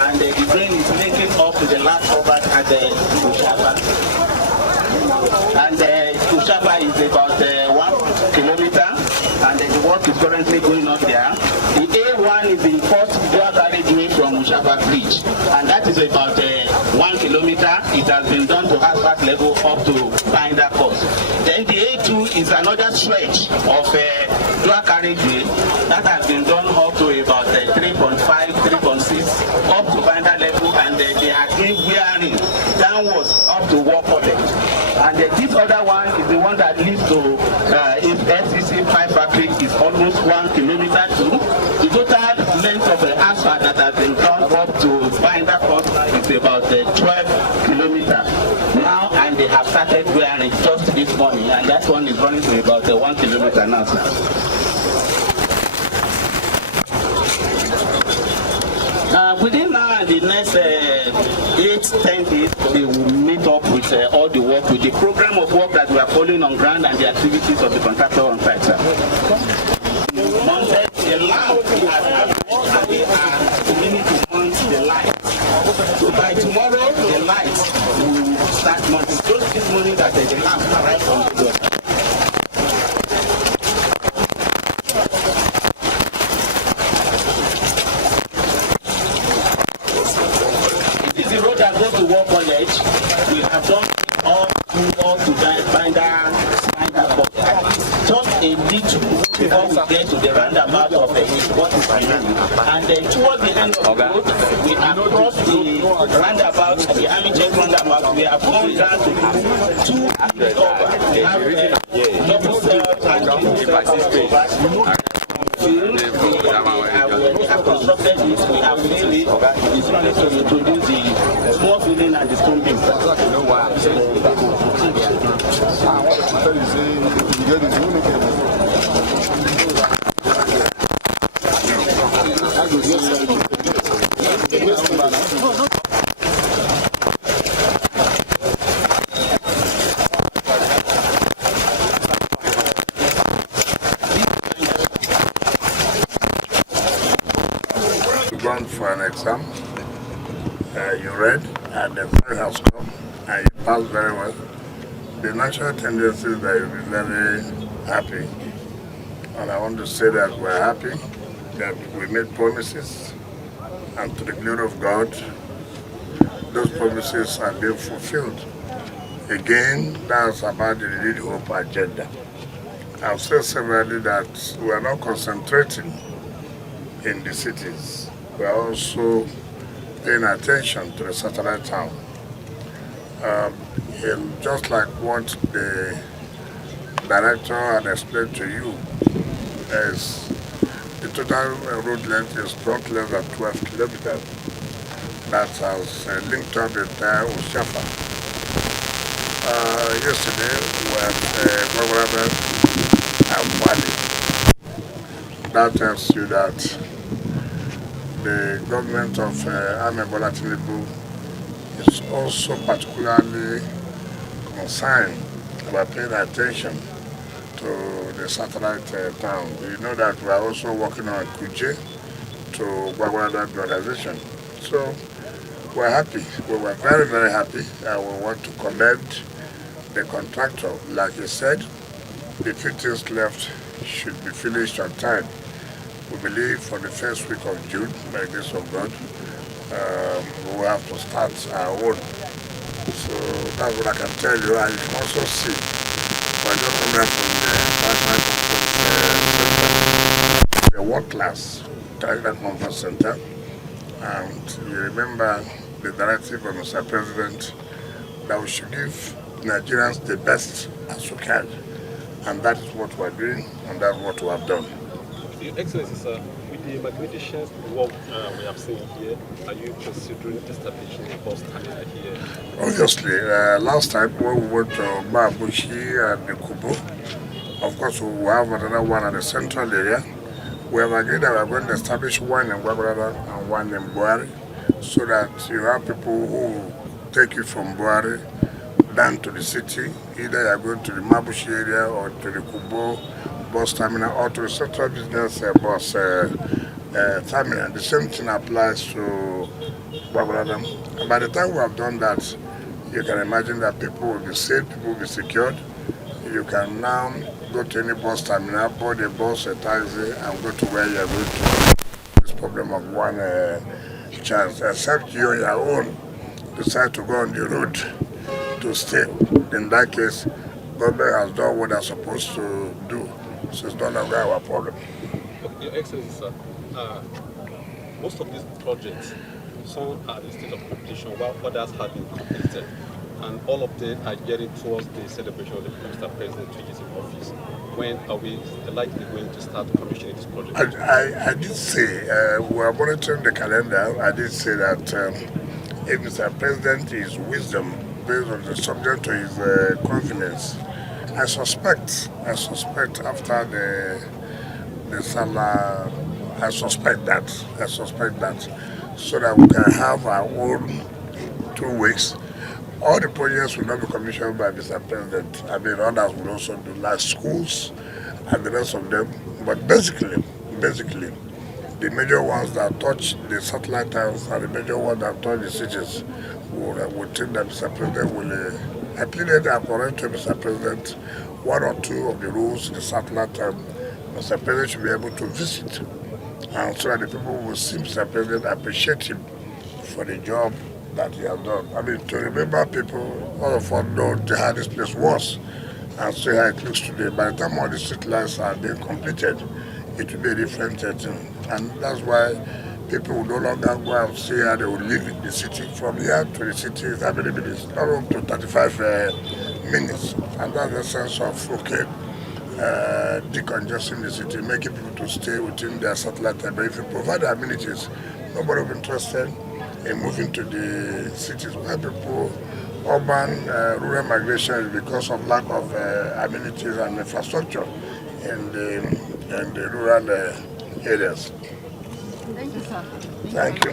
And the drain is linking up to the last cover at the Ushafa. And Ushafa is about 1 kilometer, and the work is currently going on there. The A1 is the first dual carriageway from Ushafa Bridge, and that is about 1 kilometer. It has been done to asphalt level up to binder course. Then the A2 is another stretch of dual carriageway that has been done up to about 3.5, 3.6 up to binder level, and they are doing wearing downwards up to War College. And this other one is the one that leads to FCTA 5 factory, is almost 1 kilometer too. The total length of the asphalt that has been done up to binder course is about 12 kilometers now, and they have started wearing just this morning, and that one is running to about 1 kilometer now. Within now and the next 8-10 days, we will meet up with all the work, with the program of work that we are following on ground and the activities of the contractor on site. Mounted the lamp and they are beginning to mount the light. So by tomorrow, the lights will start mounting. Just this morning that the lamp arrived on the door. To War College, we have done all to binder course. Just a little before we get to the roundabout of what is remaining. And then towards the end of the road, we have crossed the roundabout, the Army Jet roundabout. We have gone down to 2 feet over. We have double cells and we have constructed this, we have made it. It's ready to introduce the small filling and the stone beam. Gone for an exam, you read, and the time has come, and you passed very well. The natural tendency is that you'll be very happy, and I want to say that we're happy that we made promises, and to the glory of God, those promises are being fulfilled. Again, that's about the Lead Hope agenda. I've said severally that we are not concentrating in the cities. We are also paying attention to the satellite town. Just like what the director had explained to you, as the total road length is not less than 12 kilometers. That has linked up the entire Ushafa. Yesterday we had Gwagwalada and Bwari. That tells you that the government of Bwari is also particularly concerned about paying attention to the satellite town. You know that we are also working on Kuje to Gwagwalada organization. So we're happy. We were very, very happy. And we want to commend the contractor. Like he said, the few things left should be finished on time. We believe for the first week of June, by the grace of God, we will have to start our own. So that's what I can tell you. And you can also see, we're just coming up from the world class Director Conference Center. And you remember the directive of Mr. President that we should give Nigerians the best as we can. And that is what we're doing, and that's what we have done. Your Excellency, sir, with the magnificent work we have seen here, are you considering establishing a bus terminal here? Obviously, last time when we went to Abuja and Kubo, of course we will have another one at the central area. We have agreed that we are going to establish one in Gwagwalada and one in Bwari, so that you have people who take you from Bwari down to the city. Either you are going to the Mabushi area or to the Kubo bus terminal or to the central business bus terminal. The same thing applies to Gwagwalada. And by the time we have done that, you can imagine that people will be safe, people will be secured. You can now go to any bus terminal, board a bus, a taxi, and go to where you are going to. This problem of one chance, except you on your own decide to go on the road to stay. In that case, government has done what they're supposed to do, so it's no longer our problem. Okay, Your Excellency, sir, most of these projects, some are in the state of completion, while others have been completed, and all of them are getting towards the celebration of the Mr. President which is in office. When are we likely going to start commissioning this project? I did say, we are monitoring the calendar. I did say that if Mr. President is wisdom based on the subject to his confidence, I suspect after the Salah, I suspect that, so that we can have our own 2 weeks. All the projects will not be commissioned by Mr. President. I mean, others will also do, like schools and the rest of them. But basically, the major ones that touch the satellite towns and the major ones that touch the cities would think that Mr. President will. I pleaded and correct to Mr. President 1 or 2 of the rules in the satellite town. Mr. President should be able to visit, and so that the people will see Mr. President, appreciate him for the job that he has done. I mean, to remember people, all of us know how this place was and see how it looks today. By the time all the street lights are being completed, it will be a different thing. And that's why people will no longer go and see how they will live in the city. From here to the city is how many minutes? Not up to 35 minutes. And that's the sense of, okay, decongesting the city, making people to stay within their satellite time. But if you provide the amenities, nobody will be interested in moving to the cities. Where people, urban, rural migration is because of lack of amenities and infrastructure in the rural areas. Thank you, sir. Thank you.